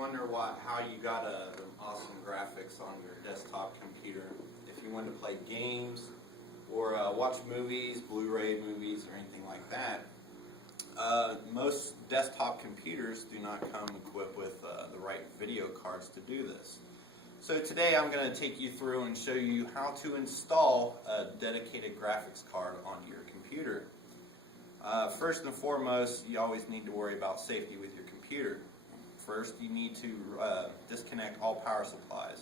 wonder how you got awesome graphics on your desktop computer, if you wanted to play games or watch movies, Blu-ray movies, or anything like that, most desktop computers do not come equipped with the right video cards to do this. So today I'm going to take you through and show you how to install a dedicated graphics card onto your computer. First and foremost, you always need to worry about safety with your computer. First, you need to disconnect all power supplies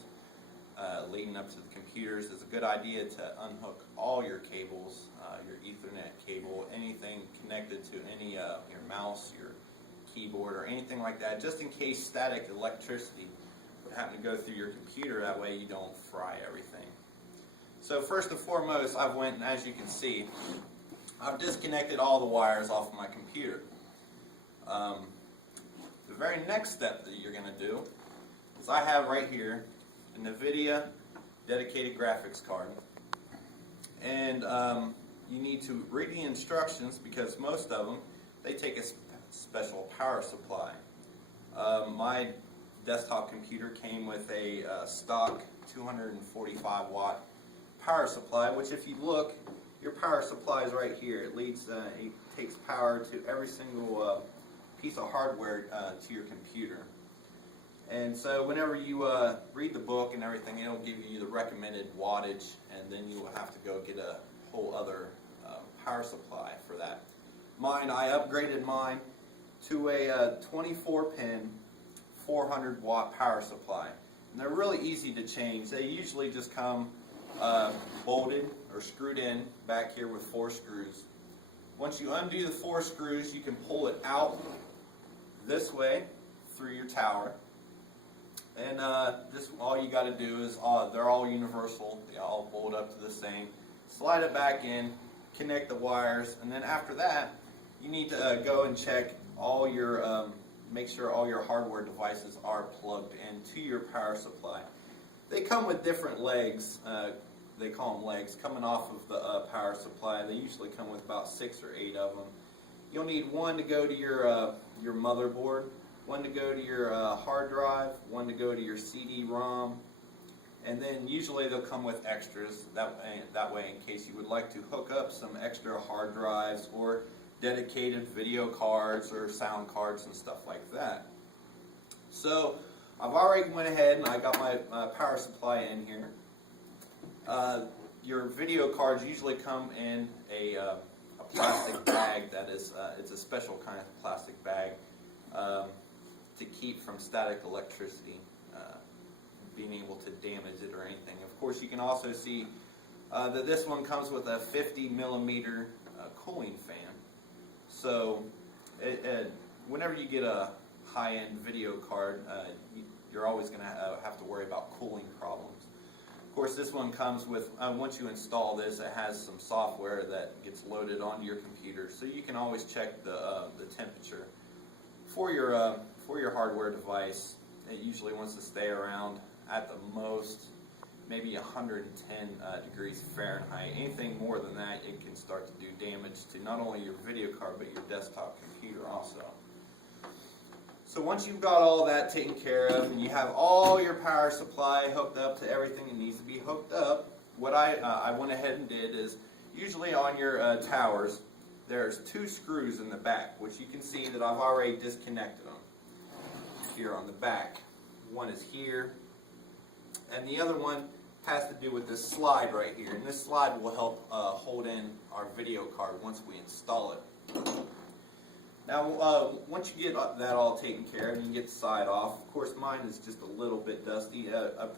leading up to the computers. It's a good idea to unhook all your cables, your Ethernet cable, anything connected to any your mouse, your keyboard, or anything like that, just in case static electricity would happen to go through your computer. That way you don't fry everything. So first and foremost, I've went, and as you can see, I've disconnected all the wires off of my computer. The very next step that you're going to do is I have right here an NVIDIA dedicated graphics card, and you need to read the instructions because most of them, they take a special power supply. My desktop computer came with a stock 245 watt power supply, which if you look, your power supply is right here. It takes power to every single piece of hardware to your computer. And so whenever you read the book and everything, it'll give you the recommended wattage, and then you will have to go get a whole other power supply for that. I upgraded mine to a 24-pin 400 watt power supply. And they're really easy to change. They usually just come bolted or screwed in back here with 4 screws. Once you undo the 4 screws, you can pull it out this way through your tower. And just all you got to do is, they're all universal. They all bolt up to the same. Slide it back in, connect the wires, and then after that, you need to go and check all your, make sure all your hardware devices are plugged into your power supply. They come with different legs. They call them legs, coming off of the power supply. They usually come with about 6 or 8 of them. You'll need one to go to your motherboard, one to go to your hard drive, one to go to your CD-ROM, and then usually they'll come with extras. That way, in case you would like to hook up some extra hard drives or dedicated video cards or sound cards and stuff like that. So I've already went ahead and I got my power supply in here. Your video cards usually come in a plastic bag that is, it's a special kind of plastic bag to keep from static electricity being able to damage it or anything. Of course, you can also see that this one comes with a 50 millimeter cooling fan. So whenever you get a high-end video card, you're always going to have to worry about cooling problems. Of course, this one comes with, once you install this, it has some software that gets loaded onto your computer, so you can always check the temperature for your hardware device. It usually wants to stay around at the most maybe 110 degrees Fahrenheit. Anything more than that, it can start to do damage to not only your video card but your desktop computer also. So once you've got all that taken care of and you have all your power supply hooked up to everything that needs to be hooked up, what I went ahead and did is, usually on your towers, there's 2 screws in the back, which you can see that I've already disconnected them here on the back. One is here, and the other one has to do with this slide right here, and this slide will help hold in our video card once we install it. Now, once you get that all taken care of and you get the side off, of course mine is just a little bit dusty.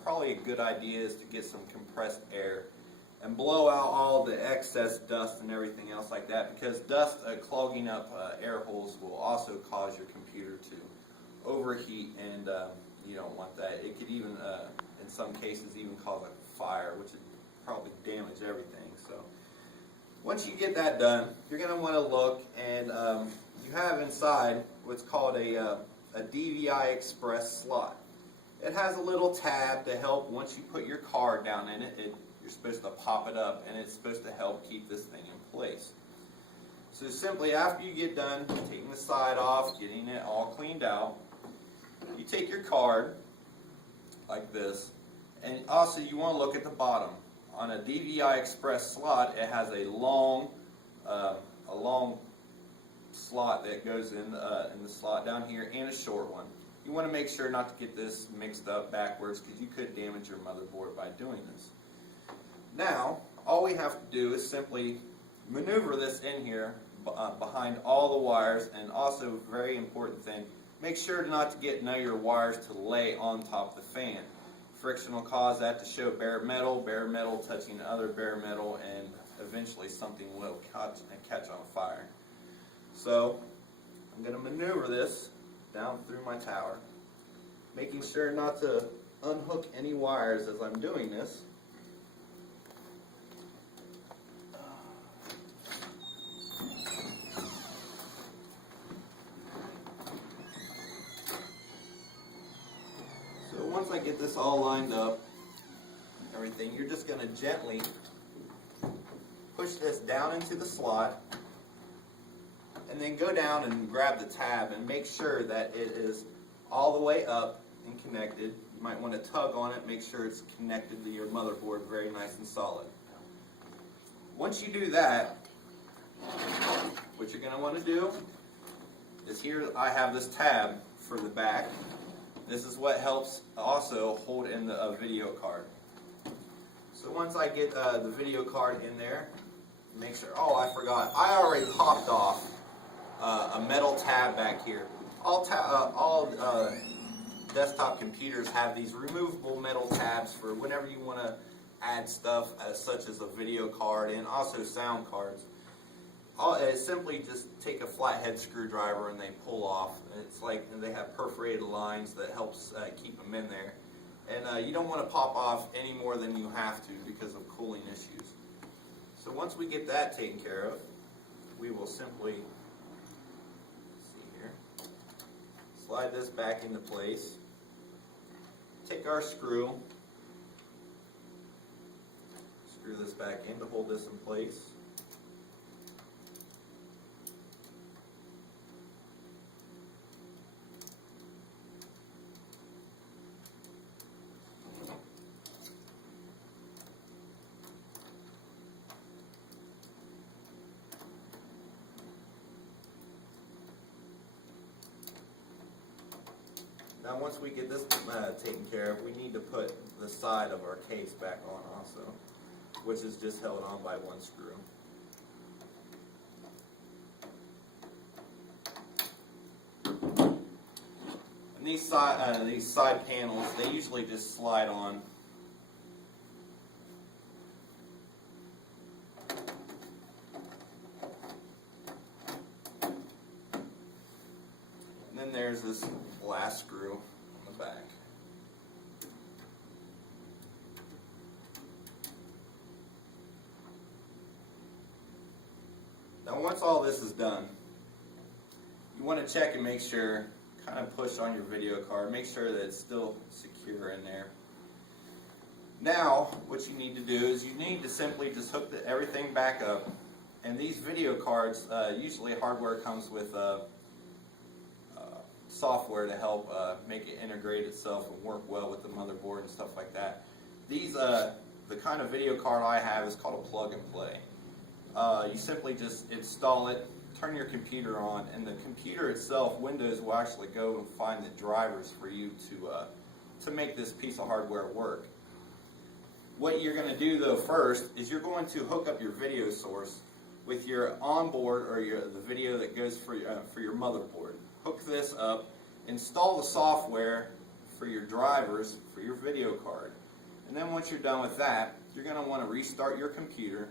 Probably a good idea is to get some compressed air and blow out all the excess dust and everything else like that, because dust clogging up air holes will also cause your computer to overheat, and you don't want that. It could even, in some cases, even cause a fire, which would probably damage everything. So once you get that done, you're going to want to look, and you have inside what's called a DVI Express slot. It has a little tab to help, once you put your card down in it, you're supposed to pop it up, and it's supposed to help keep this thing in place. So simply after you get done taking the side off, getting it all cleaned out, you take your card like this, and also you want to look at the bottom. On a DVI Express slot, it has a long slot that goes in the slot down here, and a short one. You want to make sure not to get this mixed up backwards, because you could damage your motherboard by doing this. Now, all we have to do is simply maneuver this in here behind all the wires, and also, very important thing, make sure not to get none of your wires to lay on top of the fan. Friction will cause that to show bare metal touching other bare metal, and eventually something will catch on fire. So, I'm going to maneuver this down through my tower, making sure not to unhook any wires as I'm doing this. So once I get this all lined up, everything, you're just going to gently push this down into the slot, and then go down and grab the tab and make sure that it is all the way up and connected. You might want to tug on it, make sure it's connected to your motherboard very nice and solid. Once you do that, what you're going to want to do is, here I have this tab for the back. This is what helps also hold in the video card. So once I get the video card in there, make sure, oh, I forgot, I already popped off a metal tab back here. All desktop computers have these removable metal tabs for whenever you want to add stuff such as a video card and also sound cards. Simply just take a flathead screwdriver and they pull off. It's like they have perforated lines that helps keep them in there. And you don't want to pop off any more than you have to because of cooling issues. So once we get that taken care of, we will simply, slide this back into place. Take our screw this back in to hold this in place. Now once we get this taken care of, we need to put the side of our case back on also, which is just held on by one screw. And these side panels, they usually just slide on. And then there's this glass screw on the back. Now once all this is done, you want to check and make sure, kind of push on your video card, make sure that it's still secure in there. Now what you need to do is you need to simply just hook everything back up, and these video cards, usually hardware comes with software to help make it integrate itself and work well with the motherboard and stuff like that. These, the kind of video card I have is called a plug and play. You simply just install it, turn your computer on, and the computer itself, Windows, will actually go and find the drivers for you to make this piece of hardware work. What you're going to do though first is you're going to hook up your video source with your onboard or the video that goes for your motherboard. Hook this up, install the software for your drivers for your video card, and then once you're done with that, you're going to want to restart your computer.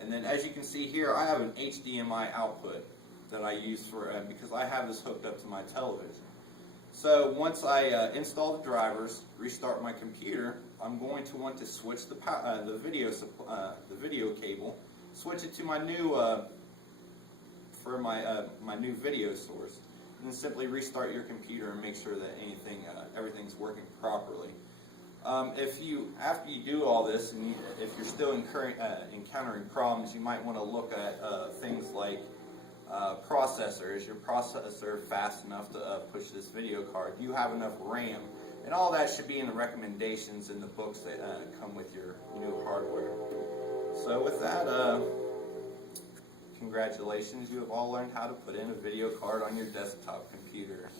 And then as you can see here, I have an HDMI output that I use for because I have this hooked up to my television. So once I install the drivers, restart my computer, I'm going to want to switch the video cable, switch it to my new my new video source, and then simply restart your computer and make sure that everything's working properly. After you do all this, and if you're still encountering problems, you might want to look at things like processor. Is your processor fast enough to push this video card? Do you have enough RAM? And all that should be in the recommendations in the books that come with your new hardware. So with that, congratulations, you have all learned how to put in a video card on your desktop computer.